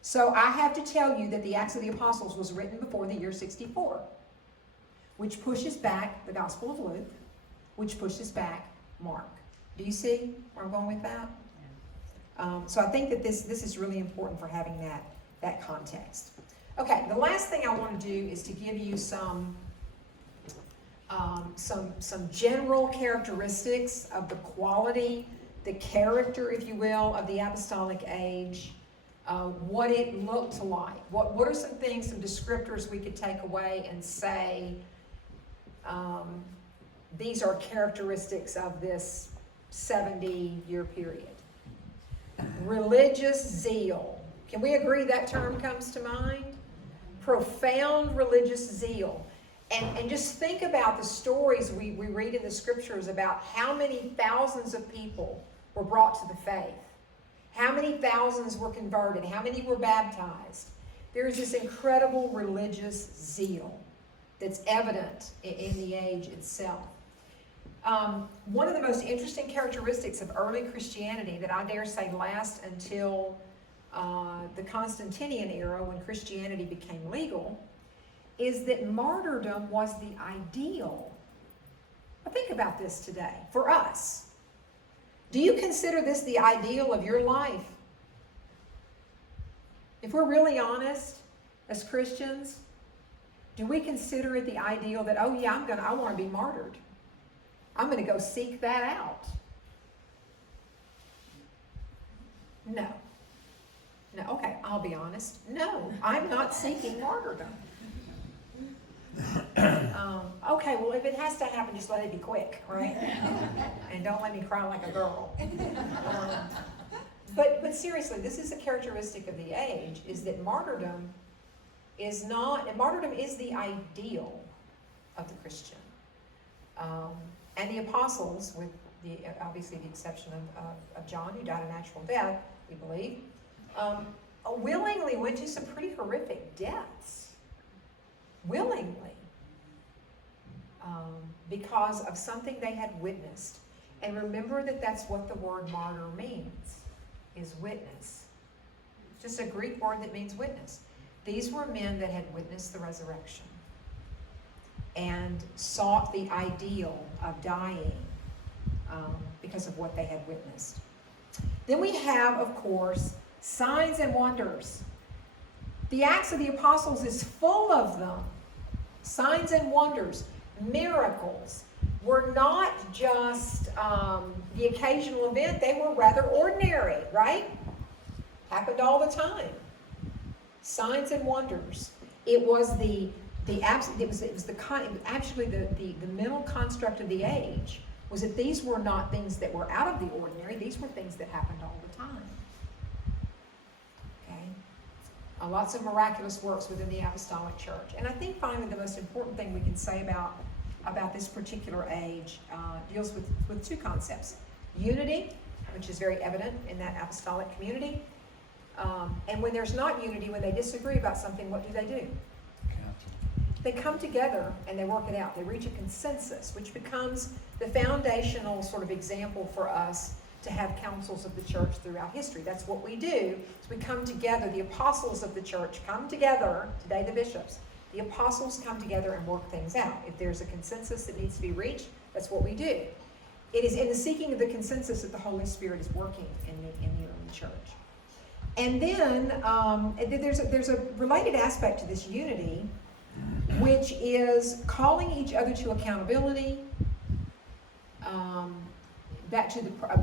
So I have to tell you that the Acts of the Apostles was written before the year 64, which pushes back the Gospel of Luke, which pushes back Mark. Do you see where I'm going with that? So I think that this is really important for having that context. Okay, the last thing I want to do is to give you some general characteristics of the quality, the character, if you will, of the apostolic age, what it looked like. What are some things, some descriptors we could take away and say, these are characteristics of this 70-year period. Religious zeal. Can we agree that term comes to mind? Profound religious zeal. And just think about the stories we read in the scriptures about how many thousands of people were brought to the faith. How many thousands were converted? How many were baptized? There's this incredible religious zeal that's evident in the age itself. One of the most interesting characteristics of early Christianity that I dare say lasts until the Constantinian era, when Christianity became legal, is that martyrdom was the ideal. But think about this today, for us. Do you consider this the ideal of your life? If we're really honest as Christians, do we consider it the ideal that, oh yeah, I want to be martyred. I'm going to go seek that out? No. No, okay, I'll be honest. No, I'm not seeking martyrdom. Okay, well, if it has to happen, just let it be quick, right? And don't let me cry like a girl. But seriously, this is a characteristic of the age, is that martyrdom is the ideal of the Christian. And the apostles, with obviously the exception of John, who died a natural death, we believe, willingly went to some pretty horrific deaths. Willingly. Because of something they had witnessed. And remember that that's what the word martyr means, is witness. It's just a Greek word that means witness. These were men that had witnessed the resurrection and sought the ideal of dying because of what they had witnessed. Then we have, of course, signs and wonders. The Acts of the Apostles is full of them. Signs and wonders, miracles were not just the occasional event. They were rather ordinary, right? Happened all the time. Signs and wonders. It was the mental construct of the age was that these were not things that were out of the ordinary. These were things that happened all the time. Okay, lots of miraculous works within the apostolic church. And I think finally the most important thing we can say about this particular age deals with two concepts: unity, which is very evident in that apostolic community. And when there's not unity, when they disagree about something, what do? They come together and they work it out. They reach a consensus, which becomes the foundational sort of example for us to have councils of the church throughout history. That's what we do. Is we come together. The apostles of the church come together. Today, the bishops. The apostles come together and work things out. If there's a consensus that needs to be reached, that's what we do. It is in the seeking of the consensus that the Holy Spirit is working in the early church. And then there's a related aspect to this unity, which is calling each other to accountability,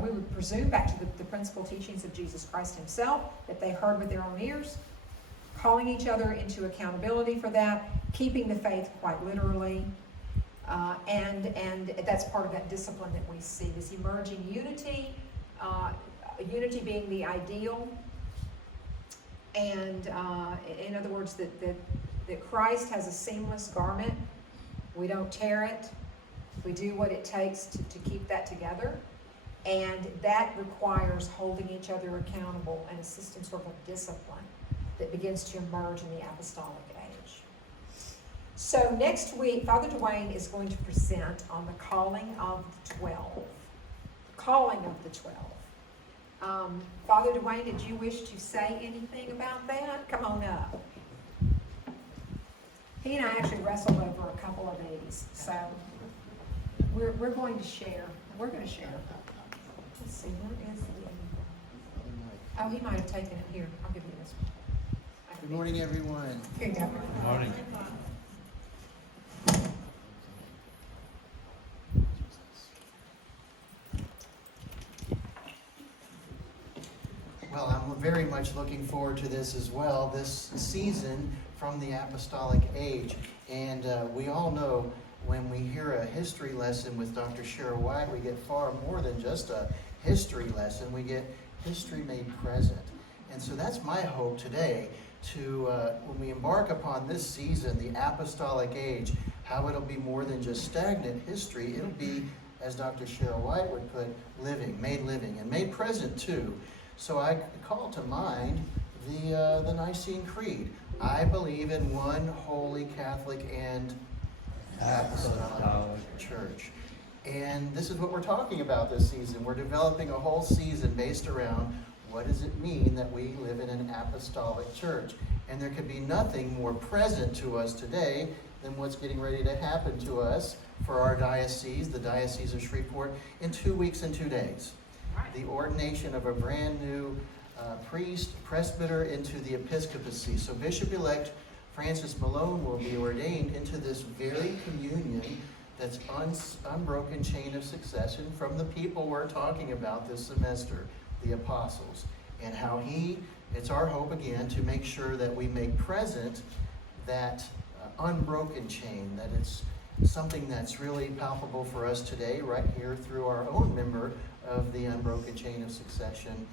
we would presume back to the principal teachings of Jesus Christ himself that they heard with their own ears, calling each other into accountability for that, keeping the faith quite literally, and that's part of that discipline that we see, this emerging unity, unity being the ideal, and in other words, that Christ has a seamless garment. We don't tear it. We do what it takes to keep that together. And that requires holding each other accountable and a system sort of discipline. that begins to emerge in the apostolic age. So next week, Father Dwayne is going to present on the calling of the 12. Calling of the 12. Father Dwayne, did you wish to say anything about that? Come on up. He and I actually wrestled over a couple of these, so we're going to share. We're going to share. Let's see, where is the... Oh, he might have taken it here. I'll give you this one. Good morning, everyone. Here you go. Morning. Well, I'm very much looking forward to this as well, this season from the Apostolic Age. And we all know when we hear a history lesson with Dr. Cheryl White, we get far more than just a history lesson. We get history made present. And so that's my hope today, to when we embark upon this season, the Apostolic Age, how it'll be more than just stagnant history. It'll be, as Dr. Cheryl White would put, living, and made present too. So I call to mind the Nicene Creed. I believe in one holy Catholic and Apostolic Church. And this is what we're talking about this season. We're developing a whole season based around what does it mean that we live in an apostolic church. And there could be nothing more present to us today than what's getting ready to happen to us for our diocese, the Diocese of Shreveport, in 2 weeks and 2 days. The ordination of a brand new priest, presbyter into the episcopacy. So Bishop-elect Francis Malone will be ordained into this very communion that's unbroken chain of succession from the people we're talking about this semester, the apostles. And how it's our hope again to make sure that we make present that unbroken chain, that it's something that's really palpable for us today, right here through our own member of the unbroken chain of succession,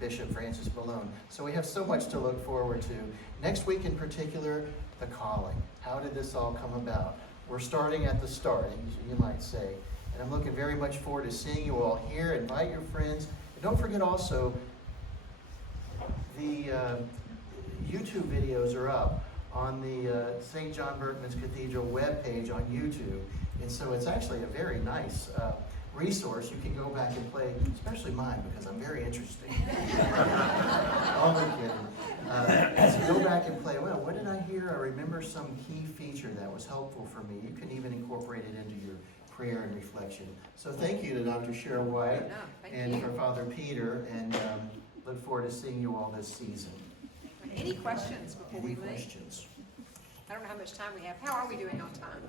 Bishop Francis Malone. So we have so much to look forward to. Next week in particular, the calling. How did this all come about? We're starting at the start, you might say. And I'm looking very much forward to seeing you all here. Invite your friends. And don't forget also, the YouTube videos are up on the St. John Berkman's Cathedral webpage on YouTube. And so it's actually a very nice resource. You can go back and play, especially mine, because I'm very interesting. Only kidding. So go back and play, well, what did I hear? I remember some key feature that was helpful for me. You can even incorporate it into your prayer and reflection. So thank you to Dr. Cheryl White and for Father Peter, and look forward to seeing you all this season. Any questions before we Any leave? questions? I don't know how much time we have. How are we doing on time?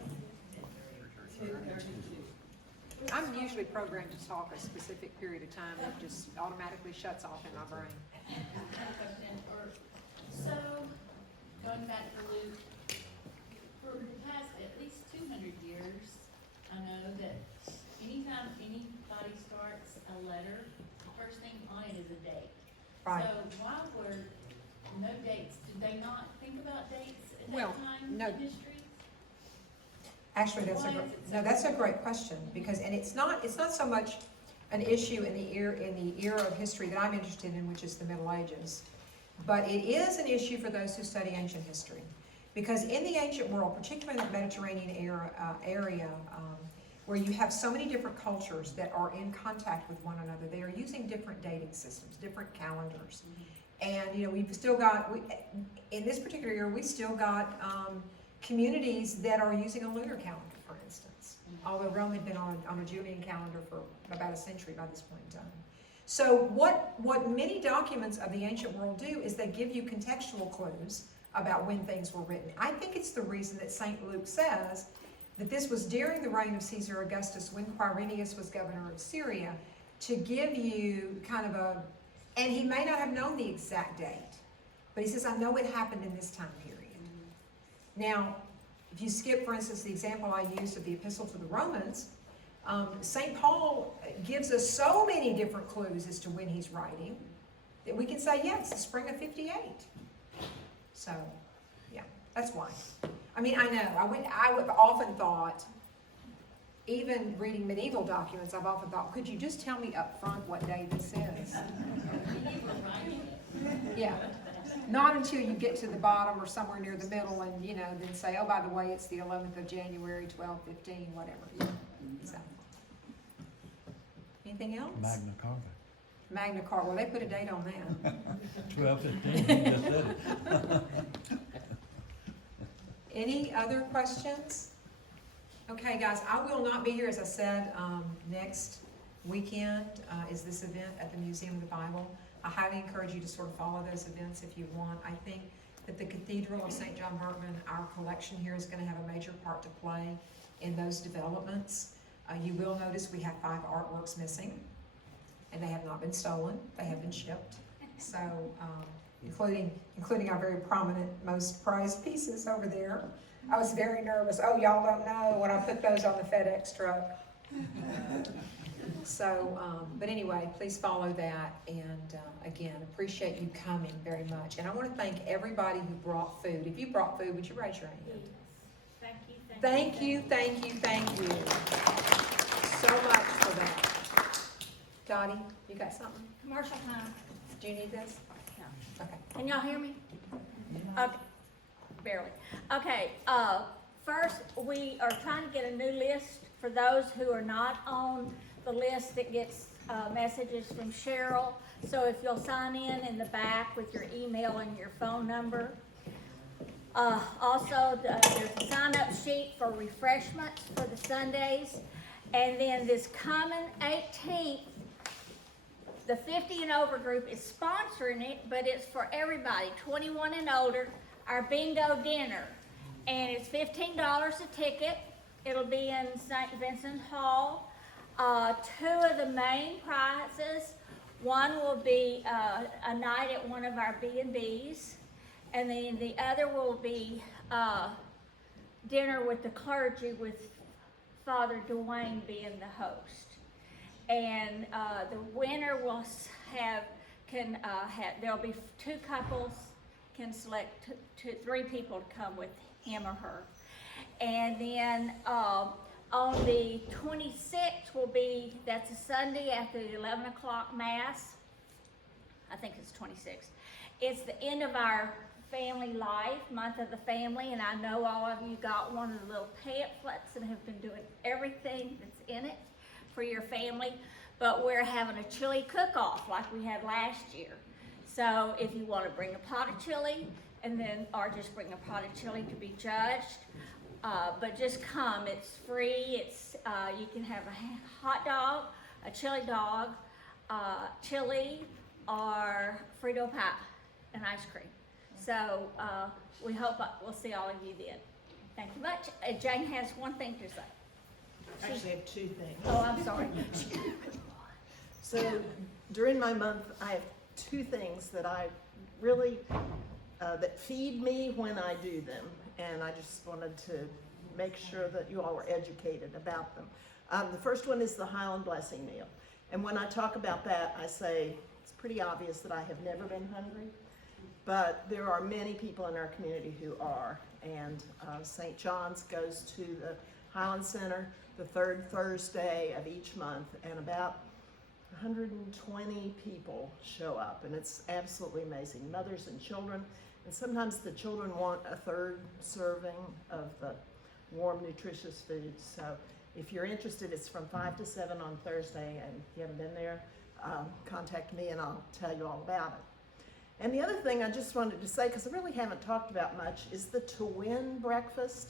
I'm usually programmed to talk a specific period of time that just automatically shuts off in my brain. So, going back to Luke, for the past at least 200 years, I know that anytime anybody starts a letter, the first thing on it is a date. Right. So why were no dates? Did they not think about dates at Well, that time no. in history? Actually, that's a great question, because, and it's not so much an issue in the era of history that I'm interested in, which is the Middle Ages, but it is an issue for those who study ancient history, because in the ancient world, particularly in the Mediterranean area, where you have so many different cultures that are in contact with one another, they are using different dating systems, different calendars, and we've still got in this particular year we still got communities that are using a lunar calendar, for instance, although Rome had been on a Julian calendar for about a century by this point in time. So what many documents of the ancient world do is they give you contextual clues about when things were written. I think it's the reason that St. Luke says that this was during the reign of Caesar Augustus, when Quirinius was governor of Syria, to give you kind of and he may not have known the exact date, but he says, I know it happened in this time period. Now, if you skip, for instance, the example I used of the Epistle to the Romans, St. Paul gives us so many different clues as to when he's writing that we can say, yeah, it's the spring of 58. So, yeah, that's why. I mean, I know, I've often thought, even reading medieval documents, I've often thought, could you just tell me up front what day this is? You were writing it. Yeah. Not until you get to the bottom or somewhere near the middle and, you know, then say, oh, by the way, it's the 11th of January, 12:15, whatever. So. Anything else? Magna Carta. Magna Carta, well, they put a date on that. 12:15, you just said it. Any other questions? Okay, guys, I will not be here, as I said, next weekend is this event at the Museum of the Bible. I highly encourage you to sort of follow those events if you want. I think that the Cathedral of St. John Merkman, our collection here, is going to have a major part to play in those developments. You will notice we have 5 artworks missing, and they have not been stolen. They have been shipped. So, including our very prominent, most prized pieces over there. I was very nervous. Oh, y'all don't know when I put those on the FedEx truck. So, but anyway, please follow that, and again, appreciate you coming very much. And I want to thank everybody who brought food. If you brought food, would you raise your hand? Yes. Thank you, Thank you, thank you, thank you so much for that. Dottie, you got something? Commercial time. Do you need this? No. Okay. Can y'all hear me? Okay, barely. Okay, first, we are trying to get a new list for those who are not on the list that gets messages from Cheryl. So if you'll sign in the back with your email and your phone number. Also, there's a sign-up sheet for refreshments for the Sundays. And then this coming 18th, the 50 and over group is sponsoring it, but it's for everybody, 21 and older, our bingo dinner. And it's $15 a ticket. It'll be in St. Vincent Hall. 2 of the main prizes, one will be a night at one of our B&Bs, and then the other will be dinner with the clergy with Father Dwayne being the host. And the winner will there'll be 2 couples can select 3 people to come with him or her. And then on the 26th that's a Sunday after the 11 o'clock Mass. I think it's 26th. It's the end of our family life, month of the family, and I know all of you got one of the little pamphlets and have been doing everything that's in it for your family, but we're having a chili cook-off like we had last year. So if you want to bring a pot of chili, or just bring a pot of chili to be judged, but just come. It's free. You can have a hot dog, a chili dog, chili, or Frito pie and ice cream. So we hope we'll see all of you then. Thank you much. Jane has one thing to say. Actually, I have 2 things. Oh, I'm sorry. So during my month, I have 2 things that I really, that feed me when I do them. And I just wanted to make sure that you all were educated about them. The first one is the Highland Blessing Meal. And when I talk about that, I say it's pretty obvious that I have never been hungry, but there are many people in our community who are. And St. John's goes to the Highland Center the 3rd Thursday of each month, and about 120 people show up, and it's absolutely amazing. Mothers and children. And sometimes the children want a 3rd serving of the warm, nutritious food. So if you're interested, it's from 5 to 7 on Thursday, and if you haven't been there, contact me and I'll tell you all about it. And the other thing I just wanted to say, because I really haven't talked about much, is the To Win breakfast.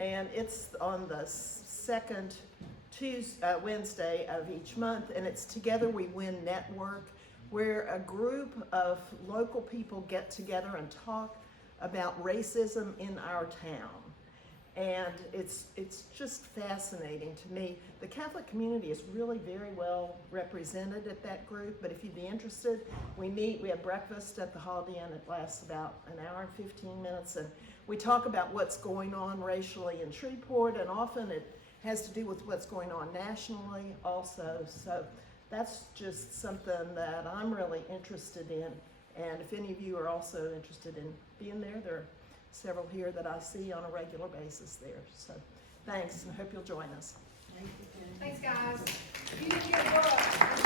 And it's on the 2nd Wednesday of each month, and it's Together We Win Network, where a group of local people get together and talk about racism in our town. And it's just fascinating to me. The Catholic community is really very well represented at that group, but if you'd be interested, we have breakfast at the Holiday Inn. It lasts about an hour and 15 minutes, and we talk about what's going on racially in Shreveport, and often it has to do with what's going on nationally also. So that's just something that I'm really interested in. And if any of you are also interested in being there, there are several here that I see on a regular basis there. So thanks, and hope you'll join us. Thanks, guys. You did good work.